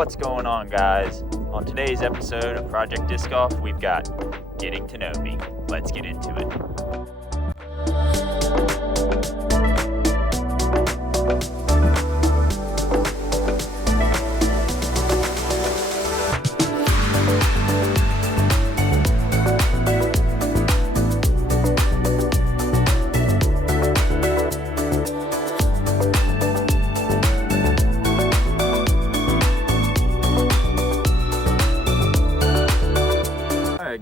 What's going on, guys? On today's episode of Project Disc Golf, we've got Getting to Know Me. Let's get into it.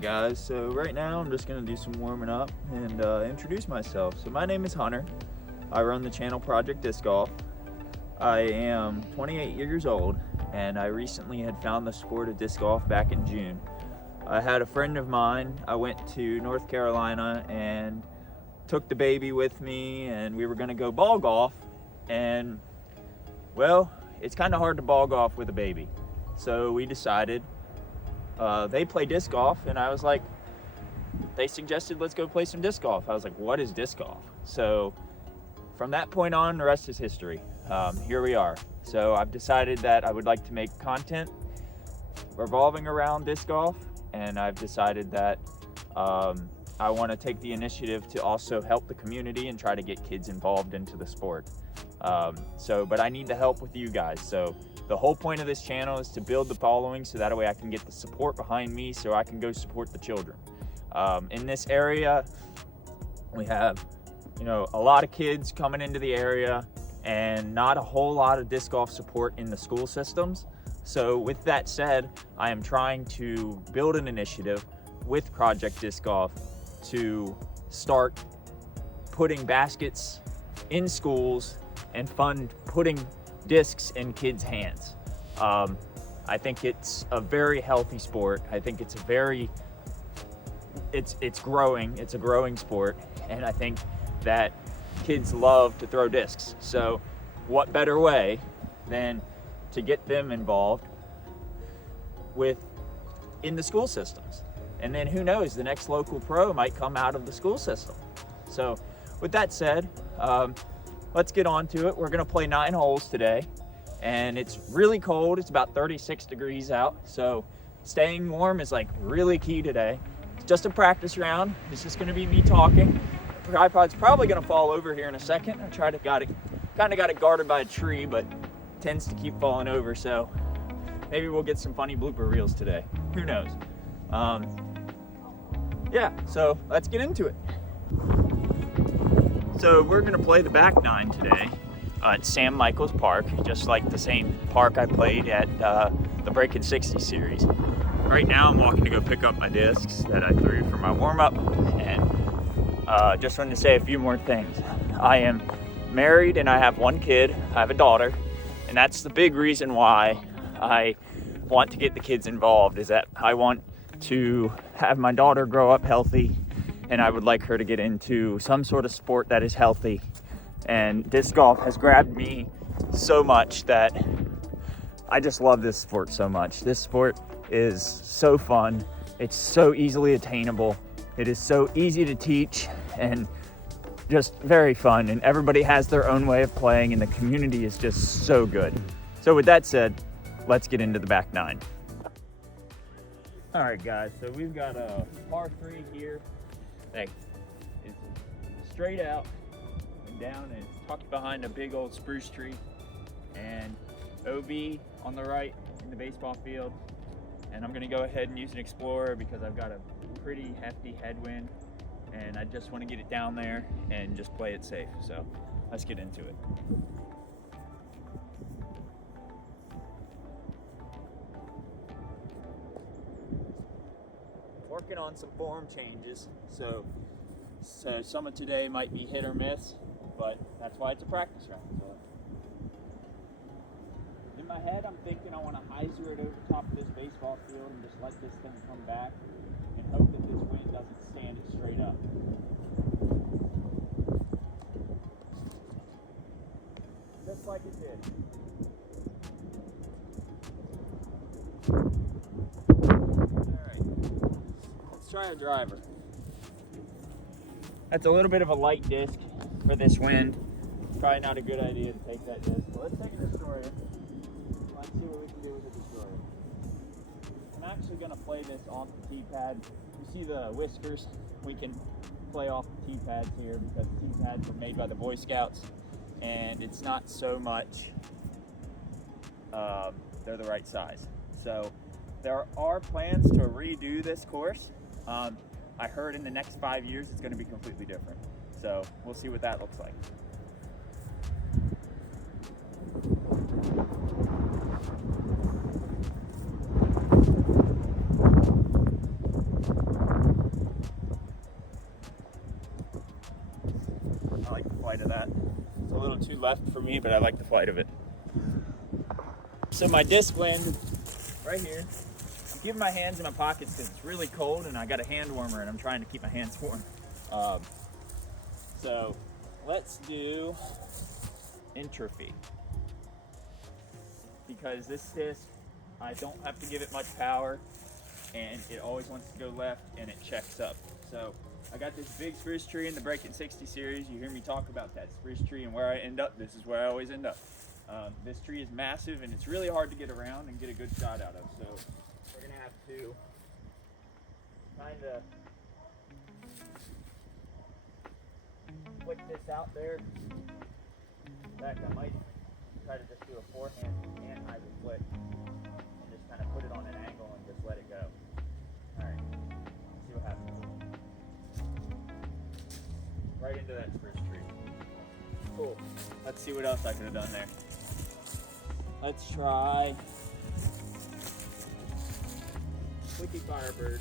Guys, so right now I'm just going to do some warming up and introduce myself. So my name is Hunter. I run the channel Project Disc Golf. I am 28 years old and I recently had found the sport of disc golf back in June. I had a friend of mine. I went to North Carolina and took the baby with me, and we were going to go ball golf, and well, it's kind of hard to ball golf with a baby. So we decided they play disc golf, and I was like, they suggested let's go play some disc golf. I was like, what is disc golf? So from that point on, the rest is history. Here we are. So I've decided that I would like to make content revolving around disc golf, and I've decided that I want to take the initiative to also help the community and try to get kids involved into the sport. But I need the help with you guys. So the whole point of this channel is to build the following so that way I can get the support behind me so I can go support the children. In this area, we have, a lot of kids coming into the area and not a whole lot of disc golf support in the school systems. So with that said, I am trying to build an initiative with Project Disc Golf to start putting baskets in schools and fund putting discs in kids' hands. I think it's a very healthy sport. I think it's growing. It's a growing sport, and I think that kids love to throw discs. So what better way than to get them involved in the school systems? And then who knows, the next local pro might come out of the school system. So with that said, let's get on to it. We're gonna play 9 holes today, and it's really cold. It's about 36 degrees out, so staying warm is like really key today. It's just a practice round. It's just gonna be me talking. The tripod's probably gonna fall over here in a second. I got it guarded by a tree, but it tends to keep falling over, so maybe we'll get some funny blooper reels today. Who knows? Yeah, so let's get into it. So we're gonna play the back 9 today at Sam Michaels Park, just like the same park I played at the Breaking 60 series. Right now I'm walking to go pick up my discs that I threw for my warm-up, and just wanted to say a few more things. I am married and I have 1 kid. I have a daughter, and that's the big reason why I want to get the kids involved, is that I want to have my daughter grow up healthy, and I would like her to get into some sort of sport that is healthy. And disc golf has grabbed me so much that I just love this sport so much. This sport is so fun. It's so easily attainable. It is so easy to teach and just very fun. And everybody has their own way of playing, and the community is just so good. So with that said, let's get into the back 9. All right, guys, so we've got a par 3 here. It's straight out and down, and it's tucked behind a big old spruce tree, and OB on the right in the baseball field. And I'm gonna go ahead and use an Explorer because I've got a pretty hefty headwind, and I just want to get it down there and just play it safe. So let's get into it. Working on some form changes, so some of today might be hit or miss, but that's why it's a practice round. So in my head, I'm thinking I want to hyzer it over top of this baseball field and just let this thing come back and hope that this wind doesn't stand it straight up. Just like it did. Try a driver. That's a little bit of a light disc for this wind. Probably not a good idea to take that disc, but let's take it to Astoria. Let's see what we can do with it. actually going to play this off the T-pad. You see the whiskers? We can play off the T-pads here because the T-pads are made by the Boy Scouts, and it's not so much, they're the right size. So there are plans to redo this course. I heard in the next 5 years it's going to be completely different. So we'll see what that looks like. I like the flight of that. It's a little too left for me, but I like the flight of it. So my disc landed right here. I'm keeping my hands in my pockets because it's really cold and I got a hand warmer and I'm trying to keep my hands warm. So let's do entropy. Because this disc, I don't have to give it much power and it always wants to go left and it checks up. So I got this big spruce tree in the Breakin' 60 series. You hear me talk about that spruce tree and where I end up. This is where I always end up. This tree is massive and it's really hard to get around and get a good shot out of. So we're gonna have to kind of flick this out there. In fact, I might try to just do a forehand and hide the flick and just kind of put it on an angle and just let it go. Alright, see what happens. Right into that spruce tree. Cool. Let's see what else I could have done there. Let's try Wiki Firebird.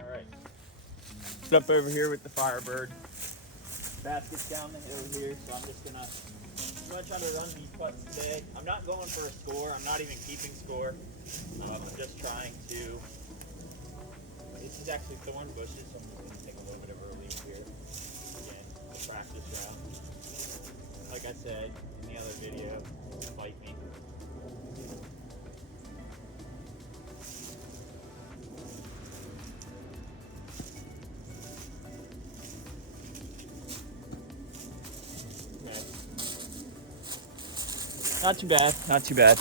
Alright. Up over here with the Firebird. Basket's down the hill here, so I'm gonna try to run these putts today. I'm not going for a score. I'm not even keeping score. I'm just trying to. This is actually thorn bushes, so I'm just going to take a little bit of a relief here. Again, a practice round. Like I said in the other video, fight me. Okay. Not too bad, not too bad.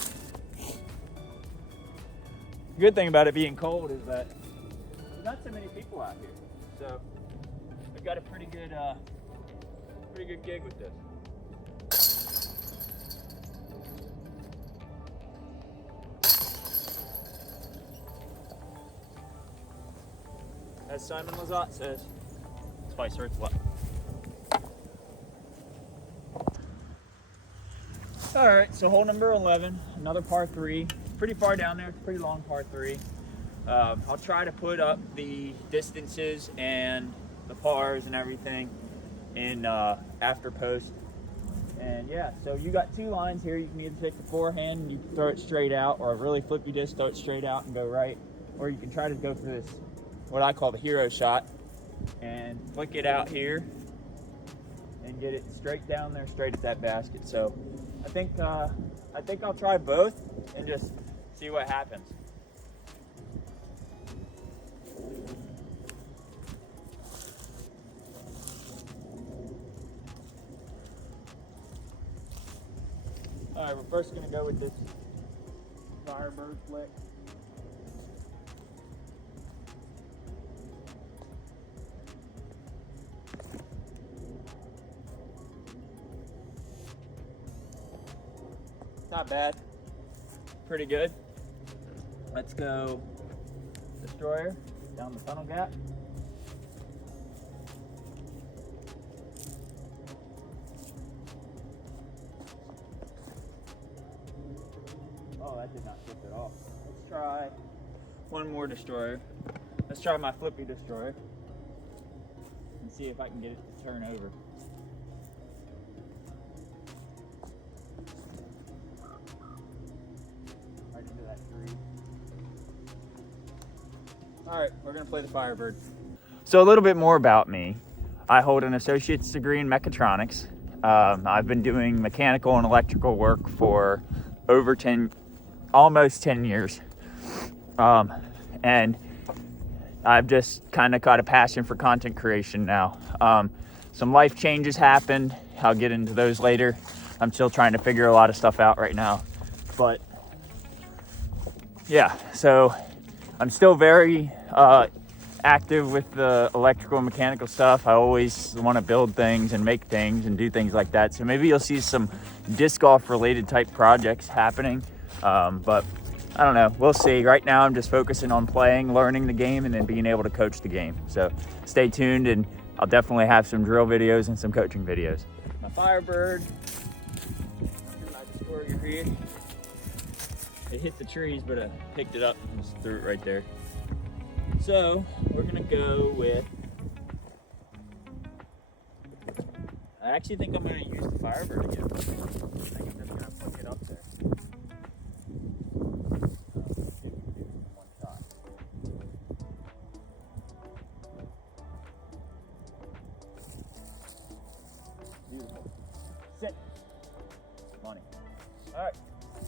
The good thing about it being cold is that there's not so many people out here, so we've got a pretty good gig with this. As Simon Lizotte says, twice Earth's luck. All right, so hole number 11, another par 3. Pretty far down there, pretty long par 3. I'll try to put up the distances and the pars and everything in after post. And yeah, so you got 2 lines here. You can either take the forehand and you can throw it straight out, or a really flippy disc, throw it straight out and go right. Or you can try to go for this, what I call the hero shot, and flick it out here and get it straight down there, straight at that basket. So I think I'll try both and just see what happens. All right, we're first gonna go with this Firebird flick. Not bad, pretty good. Let's go Destroyer down the funnel gap. Oh, that did not flip at all. Let's try one more Destroyer. Let's try my flippy Destroyer and see if I can get it to turn over. Right into that tree. All right, we're gonna play the Firebird. So a little bit more about me. I hold an associate's degree in mechatronics. I've been doing mechanical and electrical work for over almost 10 years. And I've just kind of got a passion for content creation now. Some life changes happened. I'll get into those later. I'm still trying to figure a lot of stuff out right now. But yeah, so I'm still very active with the electrical and mechanical stuff. I always want to build things and make things and do things like that. So maybe you'll see some disc golf related type projects happening. But I don't know, we'll see. Right now I'm just focusing on playing, learning the game, and then being able to coach the game. So stay tuned, and I'll definitely have some drill videos and some coaching videos. My Firebird, my Discovery here. It hit the trees, but I picked it up and just threw it right there. So we're gonna go with, I actually think I'm gonna use the Firebird again. I think I'm just gonna put it up there. One shot. Beautiful. Sit. Money. All right,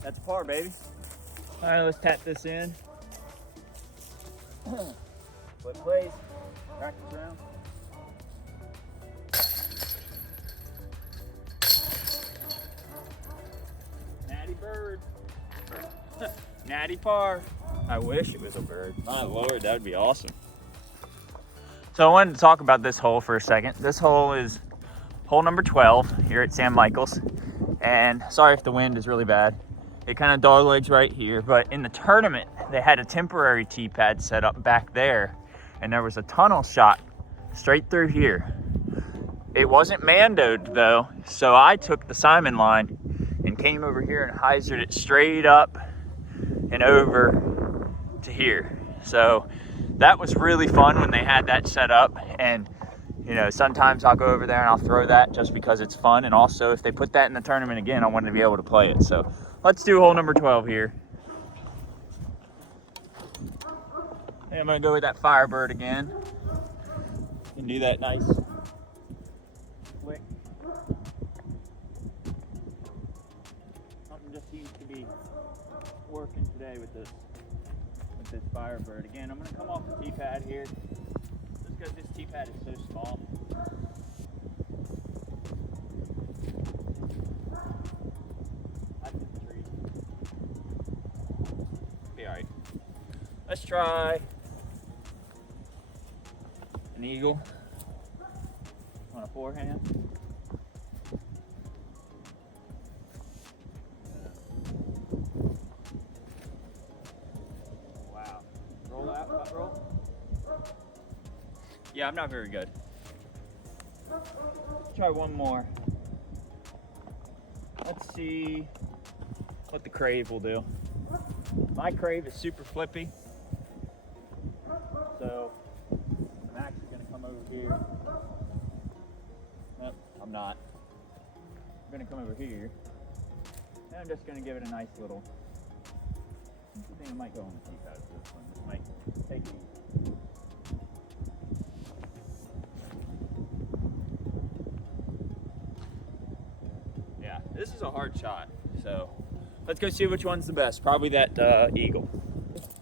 that's a par, baby. All right, let's tap this in. Foot plays, practice round. Natty bird. Natty par. I wish it was a bird. My Lord, that would be awesome. So I wanted to talk about this hole for a second. This hole is hole number 12 here at Sam Michaels. And sorry if the wind is really bad. It kind of dog legs right here, but in the tournament, they had a temporary tee pad set up back there, and there was a tunnel shot straight through here. It wasn't mandoed though, so I took the Simon line and came over here and hyzered it straight up and over to here. So that was really fun when they had that set up, and you know, sometimes I'll go over there and I'll throw that just because it's fun, and also if they put that in the tournament again, I wanted to be able to play it. So let's do hole number 12 here. And I'm gonna go with that Firebird again and do that nice flick. Something just seems to be working today with this Firebird. Again, I'm gonna come off the tee pad here just because this tee pad is so small. Let's try an eagle on a forehand. Wow. Roll out, butt roll. Yeah, I'm not very good. Let's try one more. Let's see what the Crave will do. My Crave is super flippy. So I'm actually going to come over here. Nope, I'm not. I'm going to come over here. And I'm just going to give it a nice little. I think I might go on the tee pad for this one. This might take it easy. Yeah, this is a hard shot. So let's go see which one's the best. Probably that eagle.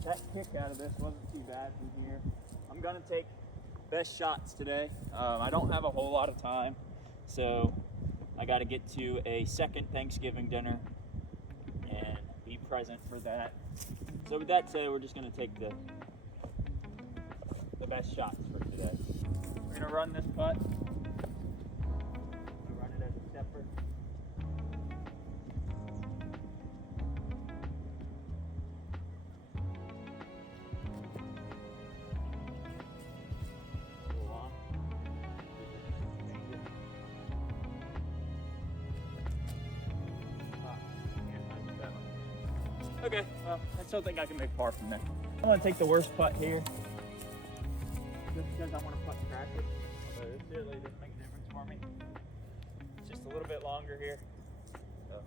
That kick out of this wasn't too bad from here. I'm gonna take best shots today. I don't have a whole lot of time, so I got to get to a second Thanksgiving dinner and be present for that. So with that said, we're just gonna take the best shots for today. We're gonna run this putt. Run it as a stepper. Okay, well, I still think I can make par from there. I'm gonna take the worst putt here, just because I want to putt crack it. But it really doesn't make a difference for me. It's just a little bit longer here. So.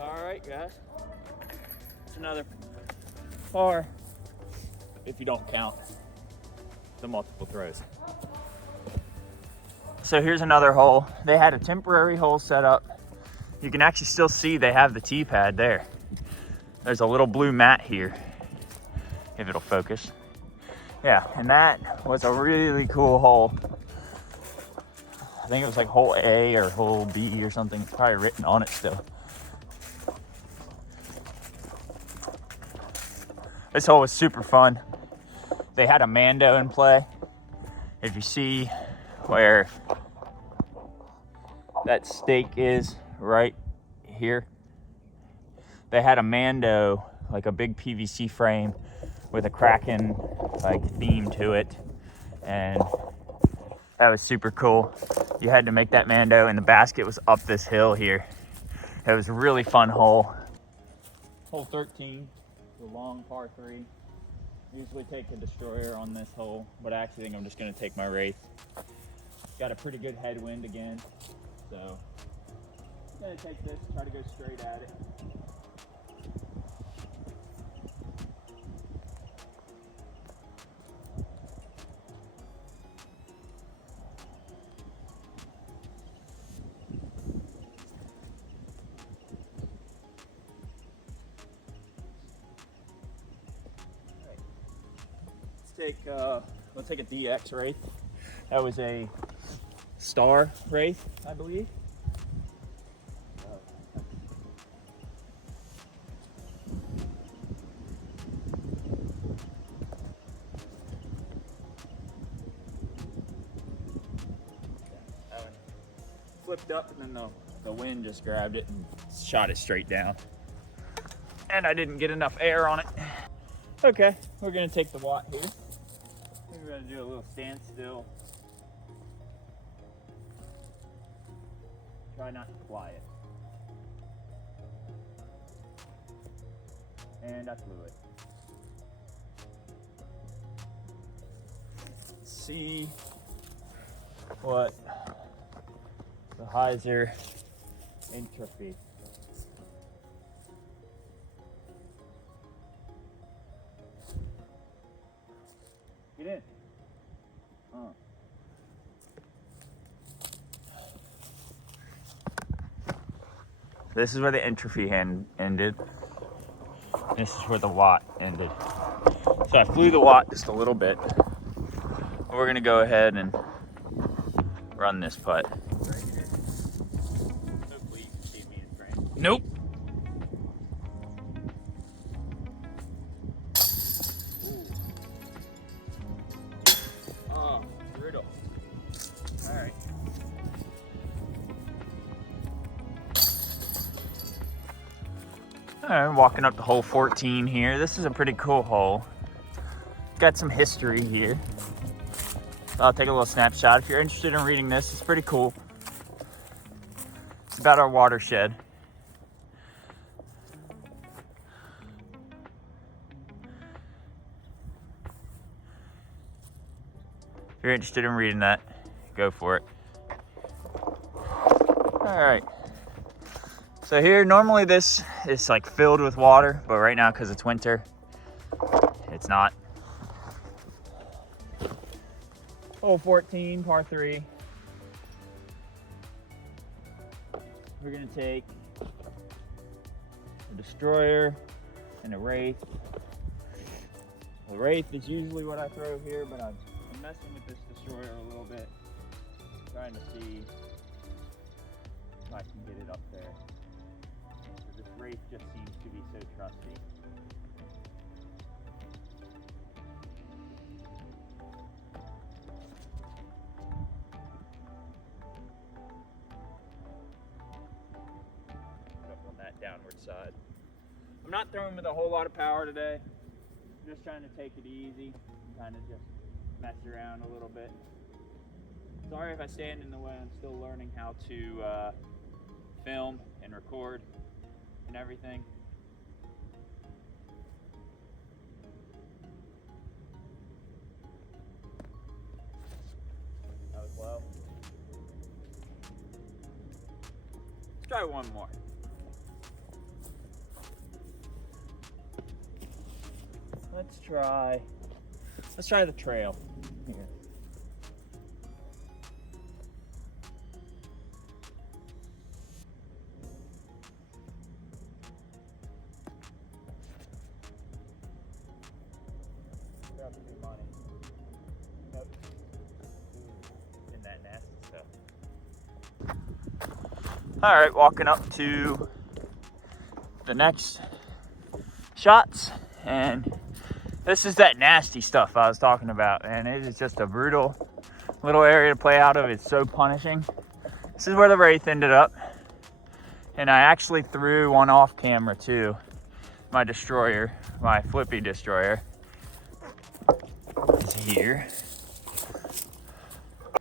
All right, guys. It's another par, if you don't count the multiple throws. So here's another hole. They had a temporary hole set up. You can actually still see they have the tee pad there. There's a little blue mat here, if it'll focus. Yeah, and that was a really cool hole. I think it was like hole A or hole B or something. It's probably written on it still. This hole was super fun. They had a Mando in play. If you see where that stake is right here, they had a Mando, like a big PVC frame with a Kraken like theme to it, and that was super cool. You had to make that Mando, and the basket was up this hill here. It was a really fun hole. Hole 13, the long par 3. Usually take a destroyer on this hole, but I actually think I'm just gonna take my Wraith. Got a pretty good headwind again, so I'm gonna take this, try to go straight at it. Let's take a DX Wraith. That was a Star Wraith, I believe. That one flipped up, and then the wind just grabbed it and shot it straight down. And I didn't get enough air on it. Okay, we're gonna take the Watt here. We're gonna do a little standstill. Try not to fly it. And I flew it. Let's see what the hyzer entropy. Get in. This is where the entropy hand ended. This is where the Watt ended. So I flew the Watt just a little bit. We're gonna go ahead and run this putt. Right here. Hopefully you can see me in frame. Nope. Oh, brutal. All right. All right, walking up to hole 14 here. This is a pretty cool hole. Got some history here. So I'll take a little snapshot. If you're interested in reading this, it's pretty cool. It's about our watershed. If you're interested in reading that, go for it. All right. So here, normally this is like filled with water, but right now, because it's winter, it's not. Hole 14, par 3. We're gonna take a destroyer and a Wraith. The Wraith is usually what I throw here, but I'm messing with this destroyer a little bit, trying to see if I can get it up there. This Wraith just seems to be so trusty. Up on that downward side. I'm not throwing with a whole lot of power today. I'm just trying to take it easy and kind of just mess around a little bit. Sorry if I stand in the way. I'm still learning how to film and record and everything. That was low. Let's try one more. Let's try the trail. here. Probably money. Nope. In that nasty stuff. All right, walking up to the next shots, and this is that nasty stuff I was talking about, and it is just a brutal little area to play out of. It's so punishing. This is where the Wraith ended up, and I actually threw one off camera too. My destroyer, my flippy destroyer, is here.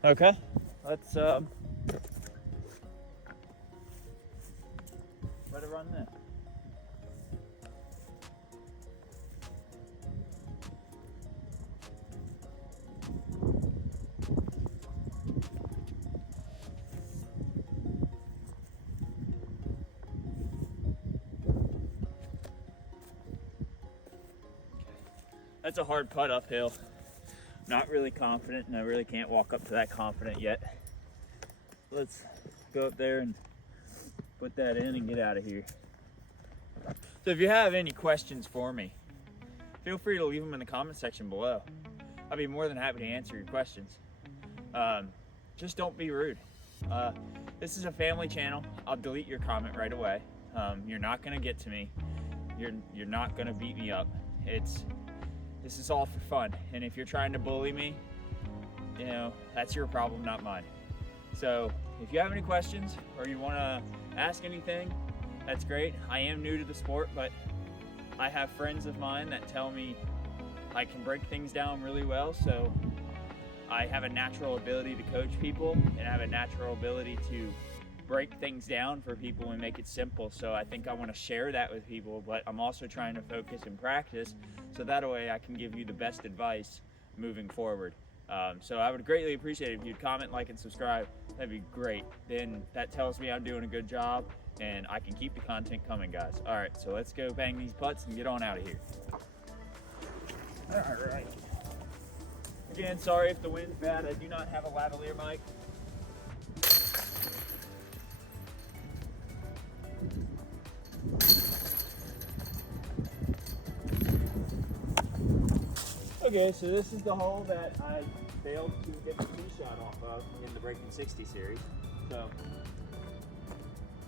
Okay, let's let it run then. That's a hard putt uphill. Not really confident, and I really can't walk up to that confident yet. Let's go up there and put that in and get out of here. So if you have any questions for me, feel free to leave them in the comment section below. I'd be more than happy to answer your questions. Just don't be rude. This is a family channel. I'll delete your comment right away. You're not gonna get to me. You're not gonna beat me up. This is all for fun, and if you're trying to bully me, you know, that's your problem, not mine. So if you have any questions or you want to ask anything, that's great. I am new to the sport, but I have friends of mine that tell me I can break things down really well, so I have a natural ability to coach people, and I have a natural ability to break things down for people and make it simple. So I think I want to share that with people, but I'm also trying to focus and practice so that way I can give you the best advice moving forward. So I would greatly appreciate it if you'd comment, like, and subscribe. That'd be great. Then that tells me I'm doing a good job and I can keep the content coming, guys. All right, so let's go bang these putts and get on out of here. All right. Again, sorry if the wind's bad. I do not have a lavalier mic. Okay, so this is the hole that I failed to get the tee shot off of in the Breaking 60 series. So,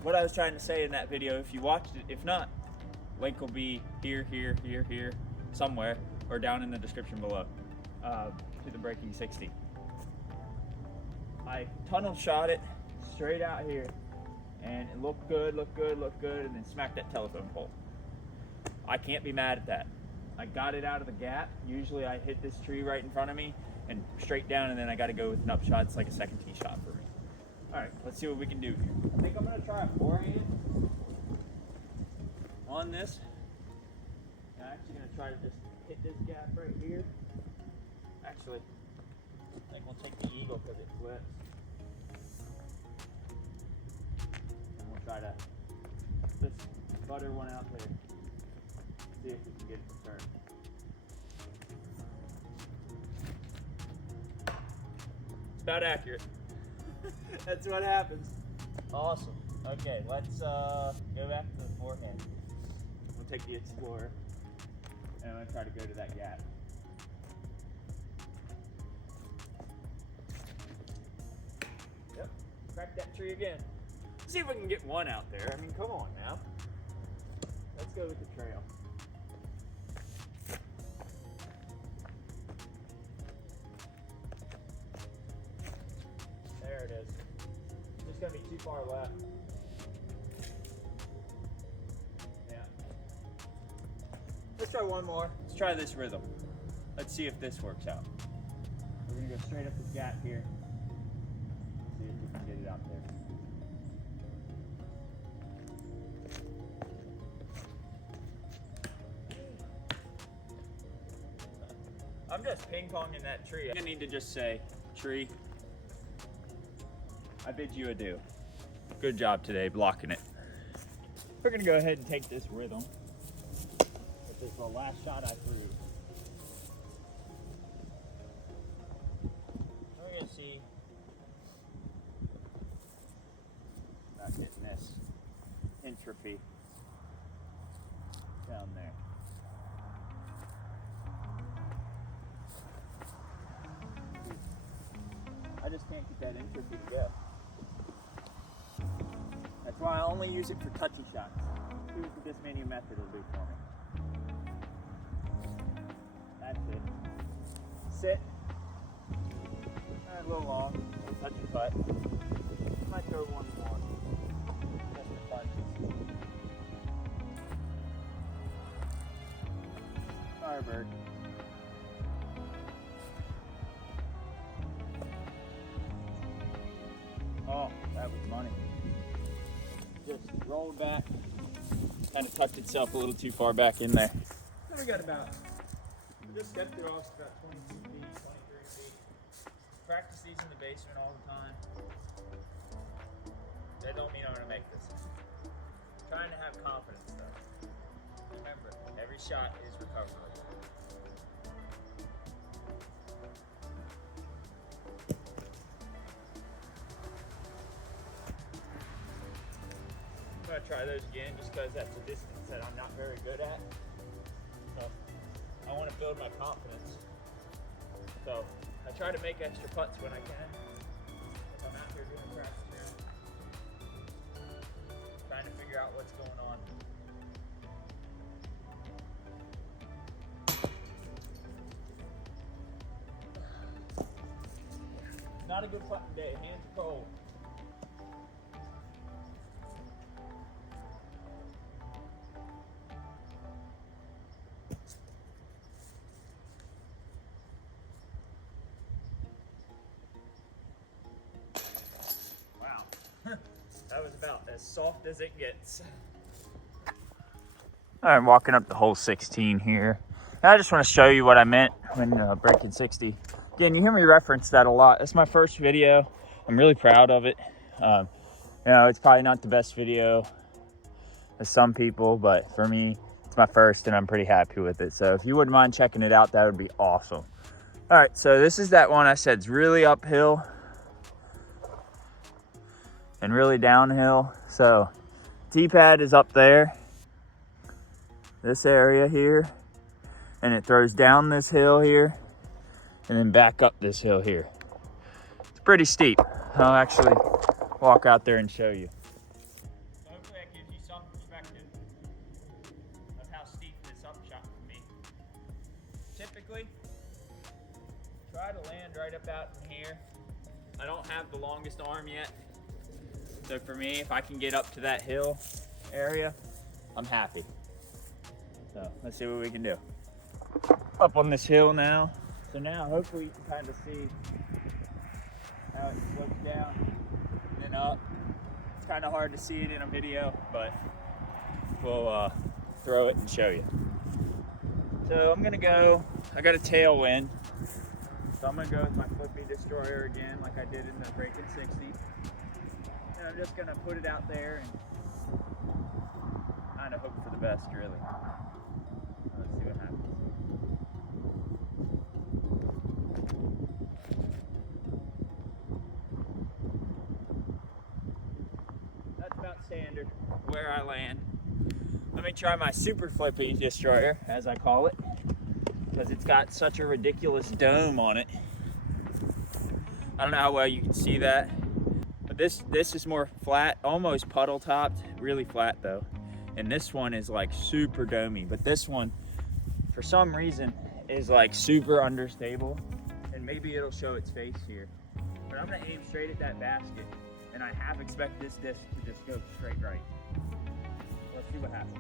what I was trying to say in that video, if you watched it, if not, link will be here, somewhere, or down in the description below, to the Breaking 60. I tunnel shot it straight out here, and it looked good, and then smacked that telephone pole. I can't be mad at that. I got it out of the gap. Usually I hit this tree right in front of me and straight down, and then I got to go with an upshot. It's like a second tee shot for me. All right, let's see what we can do here. I think I'm going to try a forehand on this. I'm actually going to try to just hit this gap right here. Actually, I think we'll take the eagle because it flips. And we'll try to just butter one out there. See if we can get it to turn. It's about accurate. That's what happens. Awesome. Okay, let's go back to the forehand. We'll take the Explorer, and I'm going to try to go to that gap. Yep, crack that tree again. Let's see if we can get one out there. I mean, come on now. Let's go with the trail. There it is. It's gonna be too far left. Yeah. Let's try one more. Let's try this rhythm. Let's see if this works out. We're gonna go straight up this gap here. See if we can get it out there. I'm just ping-ponging that tree. I need to just say, tree, I bid you adieu. Good job today blocking it. We're gonna go ahead and take this rhythm. This is the last shot I threw. entropy down there. I just can't get that entropy to go. That's why I only use it for touchy shots. See what the Discmania method will do for me. That's it. Sit. A little long, touch and cut. Might throw one more. Just for fun. Firebird. Oh, that was money. Just rolled back. Kind of tucked itself a little too far back in there. Then we got about, we just stepped it off about 22 feet, 23 feet. Practice these in the basement all the time. That don't mean I'm gonna make this. I'm trying to have confidence though. Remember, every shot is recoverable. I'm gonna try those again just because that's a distance that I'm not very good at. So I want to build my confidence. So I try to make extra putts when I can. If I'm out here doing practice round, trying to figure out what's going on. Not a good putting day. Hands are cold. That was about as soft as it gets. All right, walking up the hole 16 here. I just want to show you what I meant when breaking 60. Again, you hear me reference that a lot. It's my first video. I'm really proud of it. You know, it's probably not the best video as some people, but for me, it's my first and I'm pretty happy with it. So if you wouldn't mind checking it out, that would be awesome. All right, so this is that one I said is really uphill and really downhill. So T-pad is up there, this area here, and it throws down this hill here and then back up this hill here. It's pretty steep. I'll actually walk out there and show you. So hopefully that gives you some perspective of how steep this upshot can be. Typically, try to land right up out in here. I don't have the longest arm yet. So for me, if I can get up to that hill area, I'm happy. So let's see what we can do. Up on this hill now. So now hopefully you can kind of see how it slopes down and then up. It's kind of hard to see it in a video, but we'll throw it and show you. So I'm gonna go, I got a tailwind. So I'm gonna go with my Flippy Destroyer again, like I did in the Breaking 60. And I'm just gonna put it out there and kind of hope for the best, really. Let's see what happens. That's about standard where I land. Let me try my Super Flippy Destroyer, as I call it, because it's got such a ridiculous dome on it. I don't know how well you can see that. This is more flat, almost puddle topped, really flat though. And this one is like super domey, but this one, for some reason, is like super understable. And maybe it'll show its face here. But I'm gonna aim straight at that basket. And I half expect this disc to just go straight right. Let's see what happens.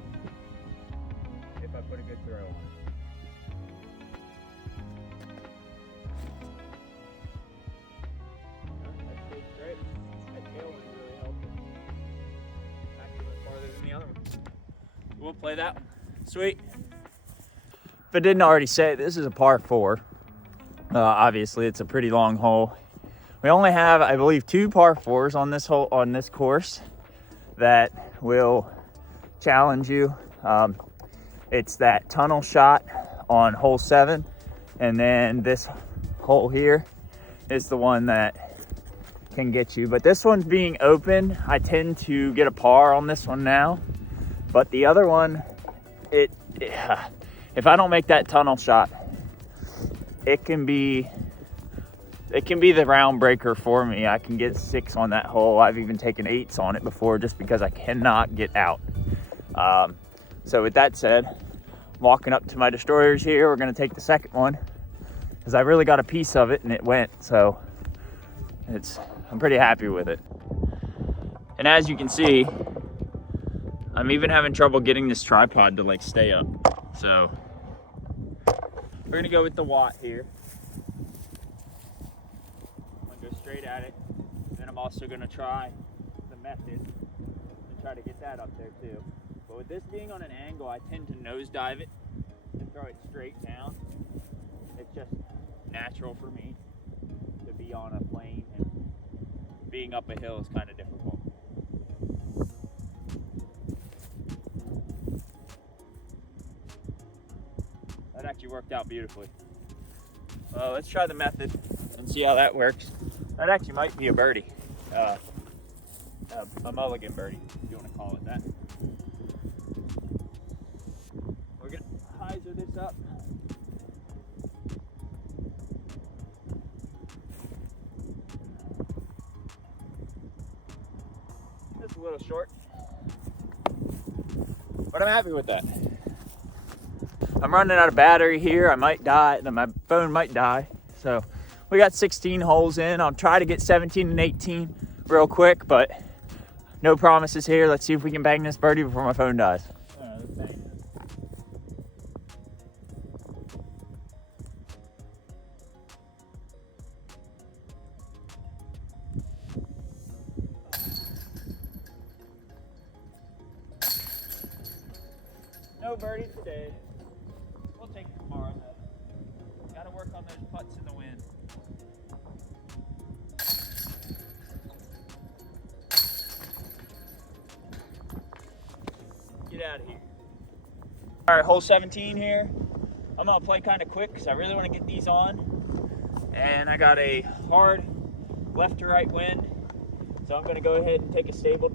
If I put a good throw on it. We'll play that one. Sweet. If I didn't already say, this is a par 4. Obviously, it's a pretty long hole. We only have, I believe, 2 par 4s on this hole, on this course, that will challenge you. It's that tunnel shot on hole 7, and then this hole here is the one that can get you. But this one's being open, I tend to get a par on this one now. But the other one, if I don't make that tunnel shot, it can be the round breaker for me. I can get 6 on that hole. I've even taken 8s on it before just because I cannot get out. So with that said, I'm walking up to my destroyers here. We're gonna take the second one because I really got a piece of it and it went. So I'm pretty happy with it. And as you can see, I'm even having trouble getting this tripod to like stay up. So we're gonna go with the Watt here. I'm gonna go straight at it. Then I'm also gonna try the Method and try to get that up there too. But with this being on an angle, I tend to nosedive it and throw it straight down. It's just natural for me to be on a plane, and being up a hill is kind of difficult. That actually worked out beautifully. Well, let's try the Method and see how that works. That actually might be a birdie. A mulligan birdie, if you want to call it that. We're going to hyzer this up. Just a little short. But I'm happy with that. I'm running out of battery here. I might die. My phone might die. So we got 16 holes in. I'll try to get 17 and 18 real quick, but no promises here. Let's see if we can bang this birdie before my phone dies. No birdie today. We'll take it tomorrow though. Gotta work on those putts in the wind. Get out of here. All right, hole 17 here. I'm gonna play kind of quick because I really want to get these on. And I got a hard left to right wind. So I'm gonna go ahead and take a stable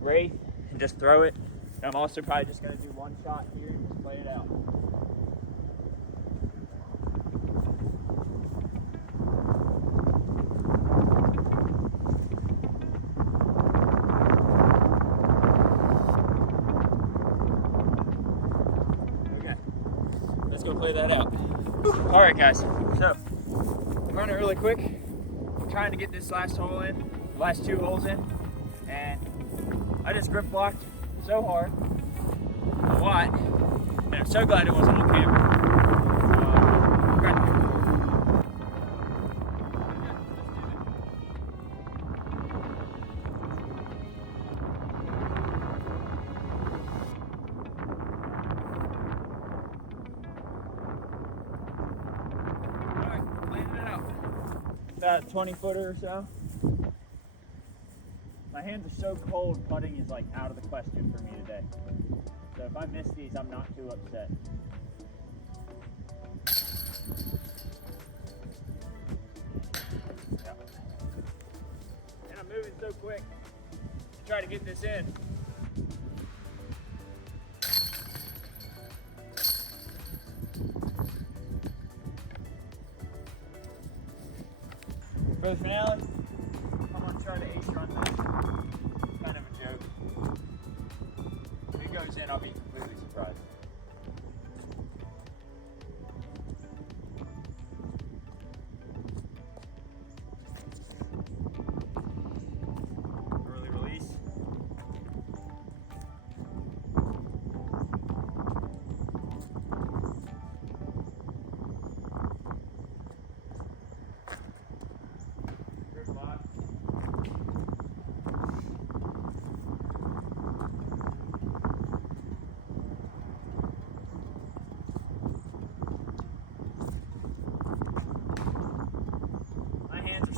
Wraith and just throw it. And I'm also probably just gonna do one shot here and just play it out. Let's go play that out. All right, guys. So I'm running really quick. I'm trying to get this last hole in, the last 2 holes in, and I just grip blocked so hard a lot, and I'm so glad it wasn't on camera. About a 20-footer or so. My hands are so cold, putting is like out of the question for me today. So if I miss these, I'm not too upset. Yeah. And I'm moving so quick to try to get this in. For the finale, I'm going to try to ace run this. Kind of a joke. If it goes in, I'll be completely surprised. Early release.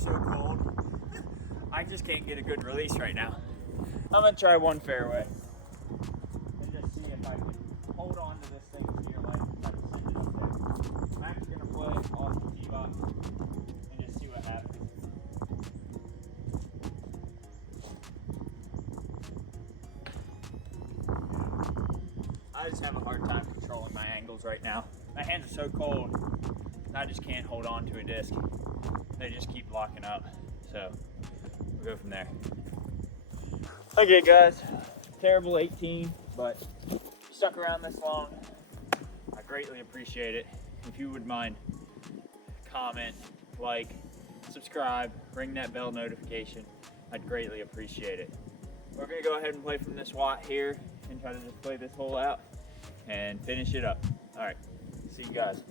So cold. I just can't get a good release right now. I'm gonna try one fairway and just see if I can hold on to this thing to your life and try to send it up there. I'm actually gonna play off the tee box and just see what happens. I just have a hard time controlling my angles right now. My hands are so cold, I just can't hold on to a disc. They just keep locking up. So we'll go from there. Okay guys, terrible 18, but stuck around this long. I greatly appreciate it. If you would mind, comment, like, subscribe, ring that bell notification. I'd greatly appreciate it. We're gonna go ahead and play from this Watt here and try to just play this hole out and finish it up. All right, see you guys.